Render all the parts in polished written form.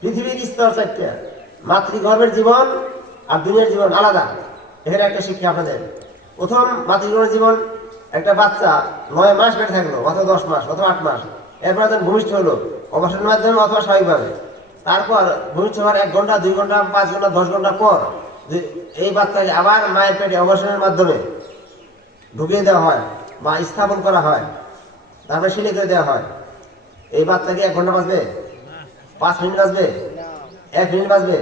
পৃথিবীর স্তর চারটা, মাতৃগর্ভের জীবন আর দুনিয়ার জীবন আলাদা। এখানে একটা শিক্ষা আপনাদের। প্রথম মাতৃগর্ভের জীবন, একটা বাচ্চা 9 মাস বেঁচে থাকলো, অথবা 10 মাস অথবা 8 মাস, এরপর যখন ভূমিষ্ঠ হলো অপারেশনের মাধ্যমে অথবা স্বাভাবিকভাবে, তারপর ভূমিষ্ঠ হওয়ার 1 ঘন্টা 2 ঘন্টা 5 ঘন্টা 10 ঘন্টা পর এই বাচ্চাকে আবার মায়ের পেটে অপারেশনের মাধ্যমে ঢুকিয়ে দেওয়া হয় বা স্থাপন করা হয়, তারপরে সিলে করে দেওয়া হয়। এই বাচ্চাকে 1 ঘন্টা বাঁচবে? 5 মিনিট বাঁচবে? 1 মিনিট বাঁচবে?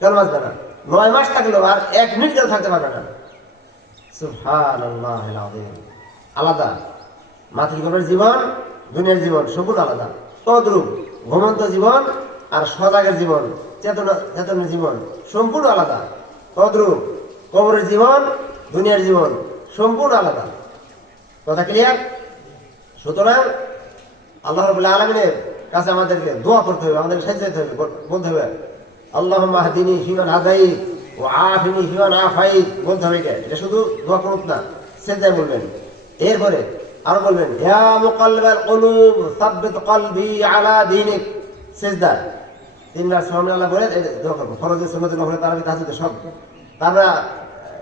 কেন বাঁচবে না? 9 মাস থাকলেও আর 1 মিনিট কেন থাকতে পারবে না? সুবহানাল্লাহিল আযীম। আলাদা মাতৃগর্ভের জীবন, দুনিয়ার জীবন সম্পূর্ণ আলাদা। তদ্রূপ ঘুমন্ত জীবন আর সজাগের জীবন, চেতনের জীবন সম্পূর্ণ আলাদা। তদ্রূপ কবরের জীবন, দুনিয়ার জীবন সম্পূর্ণ আলাদা। কথা ক্লিয়ার? সুতরাং আল্লাহ রাব্বুল আলামিনের কাছে আমাদেরকে দোয়া করতে হবে, আমাদেরকে সাহায্য করতে হবে, বলতে হবে আল্লাহুম্মা হদিনি ফিমান হাদাইত ওয়া আফিনি ফিমান আফাইত, বলতে হবে। এটা শুধু দোয়া করুন না, সিজদায় বলবেন। এরপরে আরো বলবেন ইয়া মুকাল্লিবাল কুলুব সাব্বিত কলবি আলা দীনিক, সিজদা 3 বার সুবহানাল্লাহ বলে দোয়া করব। ফরজ সুন্নাত নফল তারাবি তাহাজ্জুদ সব। তারপরে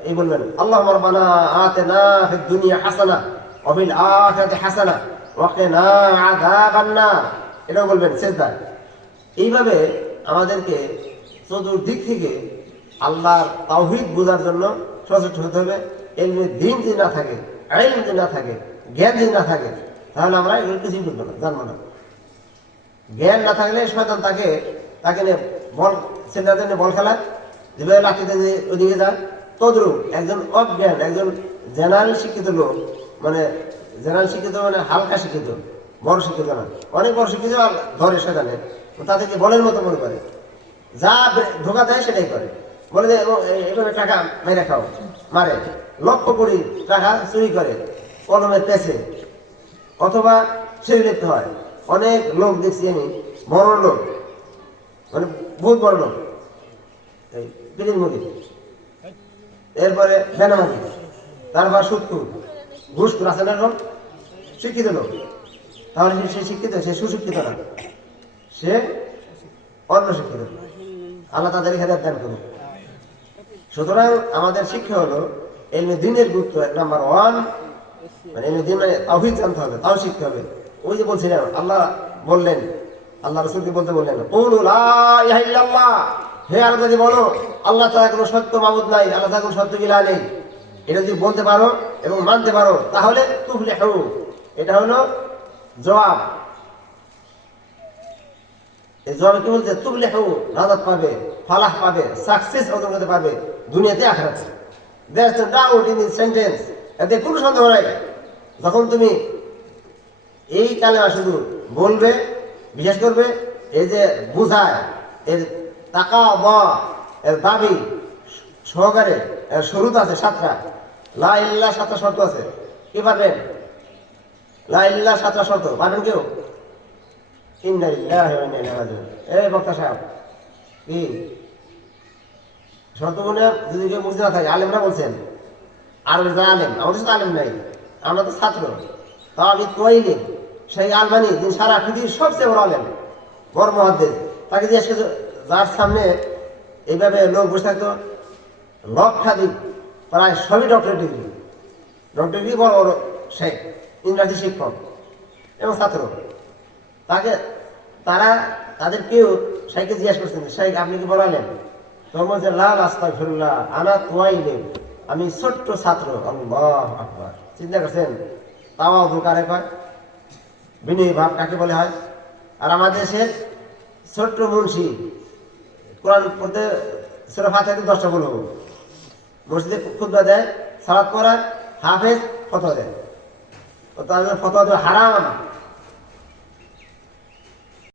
এই বলবেন আল্লাহুম্মা রাব্বানা আতিনা ফিদ দুনিয়া হাসানা ওয়া ফিল আখিরাতি হাসানা ওয়া কিনা আযাবান নার, এটাও বলবেন সিজদা। এইভাবে আমাদেরকে চতুর্দিক থেকে আল্লাহর তাওহীদ বোঝার জন্য সচেষ্ট হতে হবে। এলমে দ্বীন যদি না থাকে, ইলম যদি না থাকে, জ্ঞান যদি না থাকে, তাহলে আমরা এগুলো কিছুই বুঝবো না, জানবো না। জ্ঞান না থাকলে শয়তান তাকে নিয়ে বল সেন্টারে নিয়ে বল খেলায়, যেভাবে লাঠিতে ওদিকে যায়। তদ্রূপ একজন অজ্ঞান, একজন জেনারেল শিক্ষিত লোক, মানে জেনারেল শিক্ষিত মানে হালকা শিক্ষিত, বড় শিক্ষিত না, অনেক বড় শিক্ষিত ধরে শয়তানে, তাদেরকে বলের মতো মনে করে, যা ধোকা দেয় সেটাই করে। বলে যে এভাবে টাকা মেরে খাও, মারে, লক্ষ কোটি টাকা চুরি করে কলমের পেছে, অথবা সেই লিপ্ত হয়। অনেক লোক দেখছি আমি, বড় লোক, মানে বহুত বড় লোক, পিড়ির মুদি, এরপরে বেনামাজি, তারপর সুৎখুর, ঘুষখুর আছে না, এরকম শিক্ষিত লোক। তাহলে সে শিক্ষিত, সে সুশিক্ষিত না, সে অন্য শিক্ষিত। আল্লাহ তাদের হেদায়েত দান করুন। সুতরাং আমাদের শিক্ষা হলো এলমে দ্বীনের গুরুত্ব নাম্বার 1, মানে এলমে দ্বীন মানে তাওহীদ জানতে হবে, তাও শিখতে হবে। ওই যে বলছিলাম আল্লাহ বললেন, আল্লাহ রাসূলকে বলতে বললেন কুলু লা ইলাহা ইল্লাল্লাহ, হে আল্লাহ যদি বলো আল্লাহ ছাড়া কোনো সত্য মাবুদ নাই, আল্লাহ ছাড়া কোনো সত্য ইলাহ নেই, এটা যদি বলতে পারো এবং মানতে পারো তাহলে তুফলিহু, এটা হলো জবাব। এই জবাবে কি বলছে? তুফলিহু, নাজাত পাবে, ফালাহ পাবে, সাকসেস অর্জন করতে পারবে দুনিয়াতে আখিরাতে। There is no doubt in this sentence, এতে কোনো সন্দেহ নাই। যখন তুমি এই কালেমা শুধু বলবে, বিশেষ করবে, এই যে বুঝায়, এর টাকা বা এর দাবি সহকারে এর শুরুত আছে 7টা, লা ইল্লাহ 7টা শর্ত আছে। কি পারবেন? লা ইল্লাহ 7টা শর্ত পারবেন কেউ? ইন্না লিল্লাহি ওয়া ইন্না ইলাইহি রাজিউন। এই বক্তা সাহেব, কি শর্ত মনে যদি কেউ বুঝতে না থাকে, আলেমরা বলছেন, আর আলেম, আমাদের সাথে আলেম নাই, আমরা তো ছাত্র। তাও আমি তৈরি সেই আলবানি, যিনি সারা পৃথিবীর সবচেয়ে বড় আলেম, বড় মুহাদ্দিস, তাকে জিজ্ঞেস করছে, যার সামনে এইভাবে লোক বসে থাকতো লক্ষাধিক, প্রায় সবই ডক্টরেট ডিগ্রি বড় বড় শেখ, ইংরাজি শিক্ষক এবং ছাত্র, তাদের কেউ শেখকে জিজ্ঞেস করছেন, শেখ আপনি কি বড় আলেম? তখন বলছে লা আস্তাগফিরুল্লাহ আনা তুয়াইলিম, আমি ছোট্ট ছাত্র। আল্লাহু আকবার। চিন্তা করছেন তাওয়াযু কারে কয়? বিনয়ী ভাব কাকে বলে হয়? আর আমাদের দেশের ছোট্ট মুন্সি কোরআন পড়তে সূরা ফাতিহা 10টা বলব, মসজিদে খুতবা দেয়, সালাত পড়ায়, হাফেজ ফতোয়া দেয়। ও তাহলে ফতোয়া দেওয়া হারাম,